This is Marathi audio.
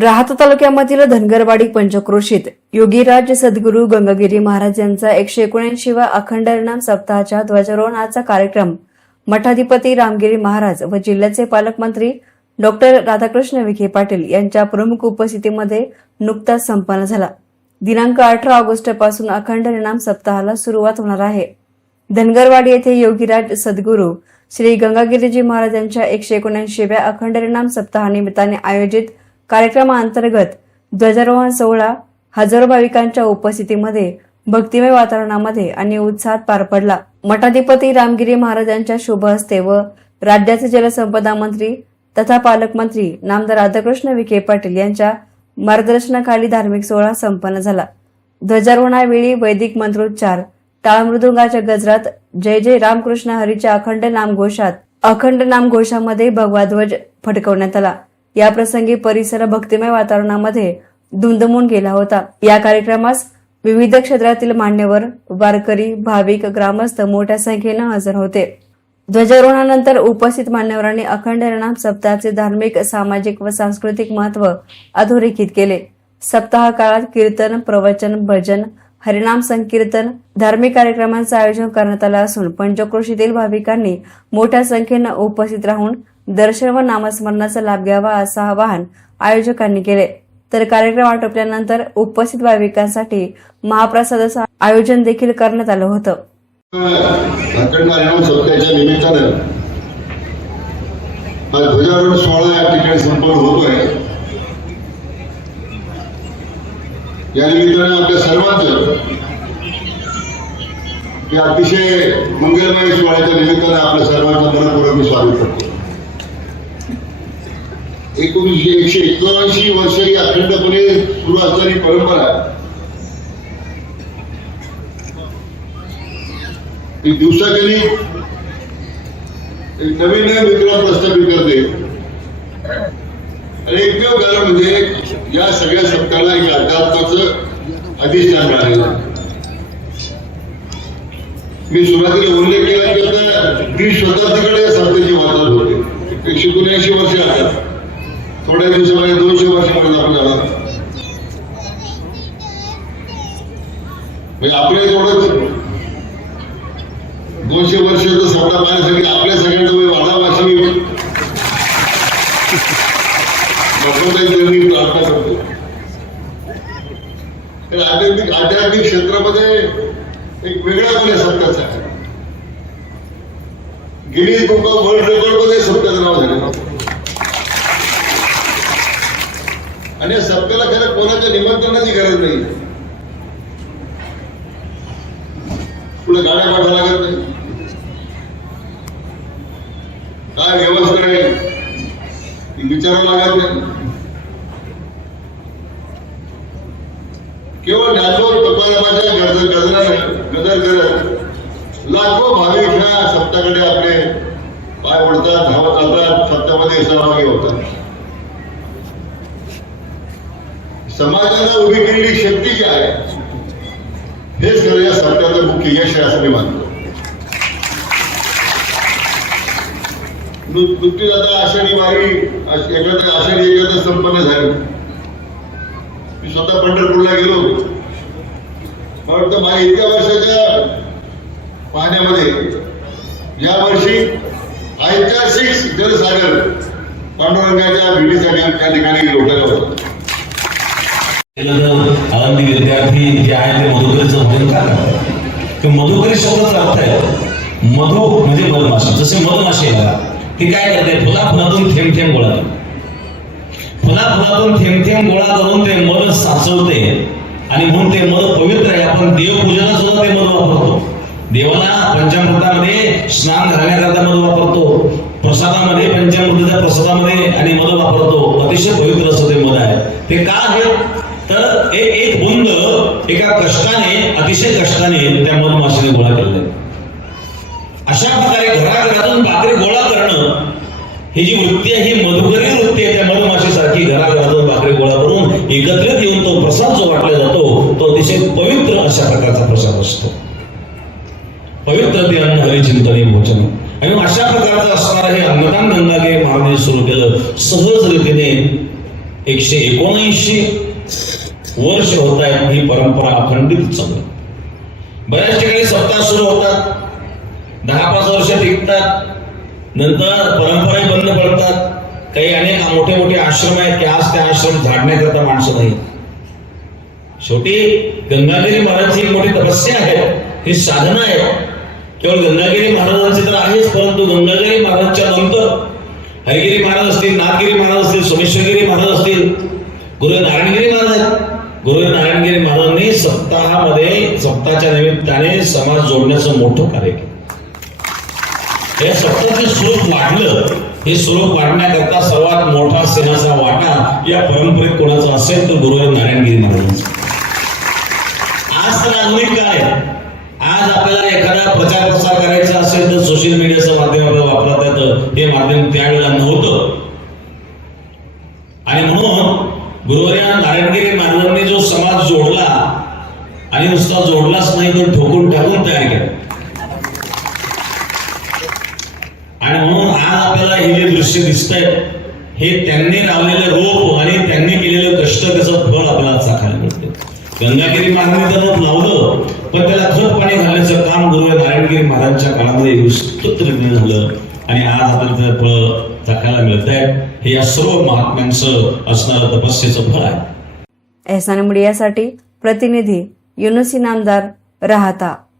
राहाता तालुक्यामधील धनगरवाडी पंचक्रोशीत योगीराज सद्गुरू गंगागिरी महाराज यांचा 179वा अखंड हरिनाम सप्ताहाच्या ध्वजारोहणाचा कार्यक्रम मठाधिपती रामगिरी महाराज व जिल्ह्याचे पालकमंत्री डॉ. राधाकृष्ण विखे पाटील यांच्या प्रमुख उपस्थितीमध्ये नुकताच संपन्न झाला. दिनांक 18 ऑगस्टपासून अखंड हरिनाम सप्ताहाला सुरुवात होणार आहे. धनगरवाडी येथे योगीराज सद्गुरू श्री गंगागिरीजी महाराज यांच्या 179व्या अखंड हरिनाम सप्ताहानिमित्ताने आयोजित कार्यक्रमाअंतर्गत ध्वजारोहण सोहळा हजारो भाविकांच्या उपस्थितीमध्ये भक्तिमय वातावरणामध्ये आणि उत्साहात पार पडला. मठाधिपती रामगिरी महाराजांच्या शुभ हस्ते व राज्याचे जलसंपदा मंत्री तथा पालकमंत्री नामदार राधाकृष्ण विखे पाटील यांच्या मार्गदर्शनाखाली धार्मिक सोहळा संपन्न झाला. ध्वजारोहणावेळी वैदिक मंत्रोच्चार, टाळ मृदुंगाच्या गजरात जय जय रामकृष्ण हरीच्या अखंड नामघोषामध्ये भगवा ध्वज फडकवण्यात आला. या प्रसंगी परिसर भक्तिमय वातावरणामध्ये दुमदुमून गेला होता. या कार्यक्रमास विविध क्षेत्रातील मान्यवर, वारकरी, भाविक, ग्रामस्थ मोठ्या संख्येने हजर होते. ध्वजारोहणानंतर उपस्थित मान्यवरांनी अखंड हरिनाम सप्ताहाचे धार्मिक, सामाजिक व सांस्कृतिक महत्त्व अधोरेखित केले. सप्ताह काळात कीर्तन, प्रवचन, भजन, हरिनाम संकीर्तन, धार्मिक कार्यक्रमांचं आयोजन करण्यात आलं असून पंचक्रोशीतील भाविकांनी मोठ्या संख्येनं उपस्थित राहून दर्शन व नामस्मरणाचा लाभ घ्यावा असं आवाहन आयोजकांनी केले. तर कार्यक्रम आटोपल्यानंतर उपस्थित भाविकांसाठी महाप्रसादाचं आयोजन देखील करण्यात आलं होतं. अखंड हरिनाम सप्ताहाच्या निमित्तानं हा ध्वजारोहण सोहळा या ठिकाणी संपन्न होतोय. या निमित्तानं आपल्या सर्वांचं अतिशय मंगलमय सोहळ्याच्या निमित्तानं आपल्या सर्वांचं मनपूर्वक मी स्वागत करतो. 179 वर्ष ही अखंडपणे सुरू असणारी परंपरा ही दिवसागणी एक नवीन विक्रम प्रस्थापित करते. आणि एकमेव कारण म्हणजे या सगळ्या सप्ताहाला एक अध्यात्माचं अधिष्ठान मिळालेलं आहे. मी सुरुवातीला उल्लेख केला की आता 20 शताब्दीकडे या सप्ताहाची वाटचाल होते. 179 वर्ष आता थोड्या दिवसामध्ये 200 वर्षापर्यंत आपण जाणार. म्हणजे आपल्या जेवढं 200 वर्षाचा सप्ताह पाहण्यासाठी आपल्या सगळ्यांचं वय वाढावं अशी मी प्रार्थना करतो. तर आध्यात्मिक क्षेत्रामध्ये एक वेगळा पण सप्ताहाचा आहे. Guinness book of world record मध्ये सप्ताहाचं नाव झालं. आणि या सप्त्याला खरं कोणाच्या निमंत्रणाची गरज नाही. पुढे गाड्या पाठवा लागत नाही, काय व्यवस्था आहे ती विचारावं लागत नाही. केवळ ज्ञानोर तुकारामाच्या गजर करत लाखो भाविक ह्या सप्त्याकडे आपले पाय ओढतात, धावत जातात, सप्त्यामध्ये सहभागी होतात. समाजाला उभी केलेली शक्ती जी आहे हेच खरं या सप्त्याचं मुख्य यश आहे असं मी मानतो. नुकतीच आता आषाढी वारी आषाढी एकादश संपन्न झाली. मी स्वतः पंढरपूरला गेलो. मला वाटतं माझ्या इतक्या वर्षाच्या पाहण्यामध्ये यावर्षी ऐतिहासिक जलसागर पांडुरंगाच्या भेटीसाठी त्या ठिकाणी लोटायला होता. आनंदी विद्यार्थी जे आहे ते मधुकरीचं भजन का करतात. मधुकरी शब्दाचा अर्थ आहे मधु म्हणजे मधमाशी. जसे मधमाशी आहे ती काय करते, फुलाफुलातून थेंब थेंब गोळा करते. फुलाफुलातून थेंब थेंब गोळा करून ते मध साचवते आणि म्हणून ते मध पवित्र आहे. आपण देवपूजनाला सुद्धा ते मध वापरतो. देवाला पंचामृतामध्ये स्नान घालण्याकरता मध वापरतो. प्रसादामध्ये पंचामृताच्या प्रसादामध्ये आणि मध वापरतो. अतिशय पवित्र असं ते मध आहे. ते का आहे तर एक बुंद एका कष्टाने, अतिशय कष्टाने त्या मधमाशीने गोळा केलेला आहे. अशा प्रकारे घराघरातून भाकरी गोळा करणं ही जी वृत्ती आहे ही मधुकरी वृत्ती आहे. त्या मधमाशीसारखी घराघरातून भाकरी गोळा करून एकत्रित येऊन तो प्रसाद जो वाटला जातो तो अतिशय पवित्र अशा प्रकारचा प्रसाद असतो. पवित्र ते अन्न हरिचिंतने भोजन. आणि अशा प्रकारचं असणारं हे अन्नदान गंगागिरी महाराजांनी सुरू केलं. सहज रीतीने 179 वर्ष होत आहेत ही परंपरा अखंडित चालू आहे. बऱ्याच ठिकाणी सप्ताह सुरू होतात, 10-5 वर्ष टिकतात, नंतर परंपरा बंद पडतात. काही अनेक मोठे मोठे आश्रम आहेत की आज त्या आश्रम झाडण्याकरता माणसं नाही. शेवटी गंगागिरी महाराजांची एक मोठी तपस्या आहे, ही साधना आहे. केवळ गंगागिरी महाराजांची तर आहेच, परंतु गंगागिरी महाराजांच्या नंतर हरिगिरी महाराज असतील, नाथगिरी महाराज असतील, सोमेश्वरगिरी महाराज असतील, गुरु नारायणगिरी महाराज आहेत. गुरु नारायणगिरी महाराजांनी सप्ताहाच्या निमित्ताने समाज जोडण्याचं मोठं कार्य केलं. हे सप्ताहाचं स्वरूप वाढलं. हे स्वरूप वाढण्याकरता सर्वात मोठा सेनाचा वाटा या परंपरेत कोणाचा असेल तर गुरु नारायणगिरी महाराजांचा. आज तर आधुनिक काय, आज आपल्याला एखादा प्रचार प्रसार करायचा असेल तर सोशल मीडियाचं माध्यम आपल्याला वापरता येतं. हे माध्यम त्यावेळेला नव्हतं आणि म्हणून गुरुवर्य नारायणगिरी महाराजांनी जो समाज जोडला आणि नुसता जोडलाच नाही तर ठोकून टाकून तयार केला. आणि म्हणून आज आपल्याला हे जे दृश्य दिसतंय हे त्यांनी लावलेलं रोप आणि त्यांनी केलेलं कष्ट त्याचं फळ आपल्याला चाखायला मिळते. गंगागिरी महाराजांनी तर रोप लावलं पण त्याला खत पाणी घालण्याचं काम गुरु नारायणगिरी महाराजांच्या काळामध्ये विस्तृत रीतीने झालं आणि आज आपल्याला त्याचं फळ चाखायला मिळत आहे. हे या सर्व महात्म्यांचं असणारं तपस्येचं फळ आहे. एहसान मीडियासाठी प्रतिनिधी युनुस इनामदार, राहता.